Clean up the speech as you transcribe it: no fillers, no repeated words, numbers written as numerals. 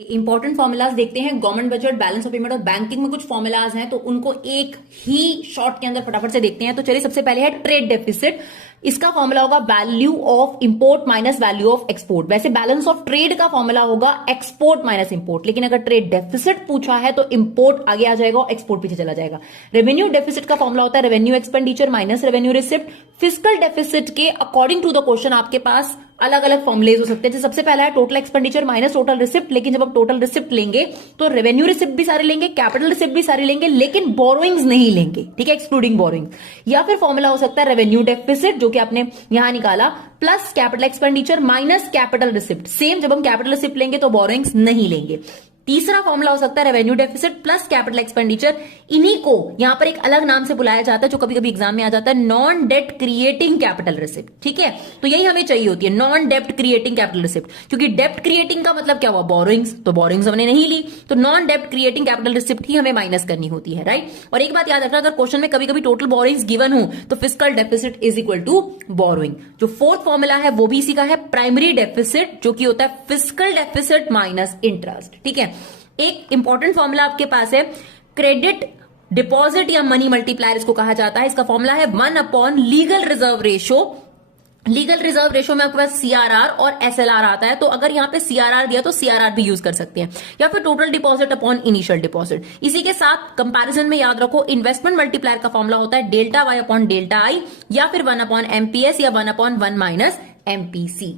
Important formulas देखते हैं। Government budget, balance of payment और बैंकिंग में कुछ फॉर्मुलाज हैं तो उनको एक ही शॉर्ट के अंदर फटाफट से देखते हैं। तो चलिए सबसे पहले है ट्रेड डेफिसिट। इसका फॉर्मूला होगा value of import minus value of export. वैसे बैलेंस ऑफ ट्रेड का फॉर्मूला होगा एक्सपोर्ट माइनस इंपोर्ट, लेकिन अगर ट्रेड डेफिसिट पूछा है तो इंपोर्ट आगे आ जाएगा और एक्सपोर्ट पीछे चला जाएगा। रेवेन्यू डेफिसिट का फॉर्मूला होता है revenue expenditure minus revenue receipt. Physical deficit के अकॉर्डिंग टू द क्वेश्चन आपके पास अलग अलग फॉर्मुलेज हो सकते हैं। सबसे पहला है total expenditure minus total receipt, लेकिन जब आप टोटल रिसिप्ट लेंगे तो रेवेन्यू रिसिप्ट भी सारे लेंगे, कैपिटल रिसिप्ट भी सारे लेंगे, लेकिन बोरोइंग्स नहीं लेंगे, ठीक है, एक्सक्लूडिंग बोरोइंग्स। या फिर फॉर्मुला हो सकता है रेवेन्यू डेफिसिट जो कि आपने यहां निकाला plus capital expenditure minus capital receipt. Same जब हम कैपिटल रिसिप्ट लेंगे तो बोरोइंग्स नहीं लेंगे। तीसरा फॉर्मूला हो सकता है revenue deficit plus capital expenditure. इन्हीं को यहां पर एक अलग नाम से बुलाया जाता है जो कभी कभी एग्जाम में आ जाता है, नॉन डेप्ट क्रिएटिंग कैपिटल रिसिप्ट। ठीक है, तो यही हमें चाहिए होती है, नॉन डेप्ट क्रिएटिंग कैपिटल रिसिप्ट। क्योंकि डेप्ट क्रिएटिंग का मतलब क्या हुआ, बोरोइंग्स, तो बोरोइंग्स हमने नहीं ली, तो नॉन डेप्ट क्रिएटिंग कैपिटल रिसिप्ट ही हमें माइनस करनी होती है, राइट। और एक बात याद रखना, अगर क्वेश्चन में कभी कभी टोटल बोरोइंग्स गिवन हो तो fiscal deficit is equal to borrowing. जो फोर्थ फॉर्मूला है वो भी इसी का है, प्राइमरी डेफिसिट, जो कि होता है फिजिकल डेफिसिट माइनस इंटरेस्ट। ठीक है, एक इंपॉर्टेंट फॉर्मूला आपके पास है क्रेडिट डिपॉजिट या मनी मल्टीप्लायर इसको कहा जाता है। इसका फॉर्मूला है 1 upon legal reserve ratio. Legal reserve ratio में आपके पास सीआरआर और एसएलआर आता है, तो अगर यहां पे सीआरआर दिया तो सीआरआर भी यूज कर सकते हैं, या फिर total deposit upon initial deposit. इसी के साथ कंपैरिजन में याद रखो इन्वेस्टमेंट मल्टीप्लायर का फॉर्मूला होता है delta Y upon delta I, या फिर 1 अपॉन एमपीएस या 1 अपॉन 1 माइनस एमपीसी।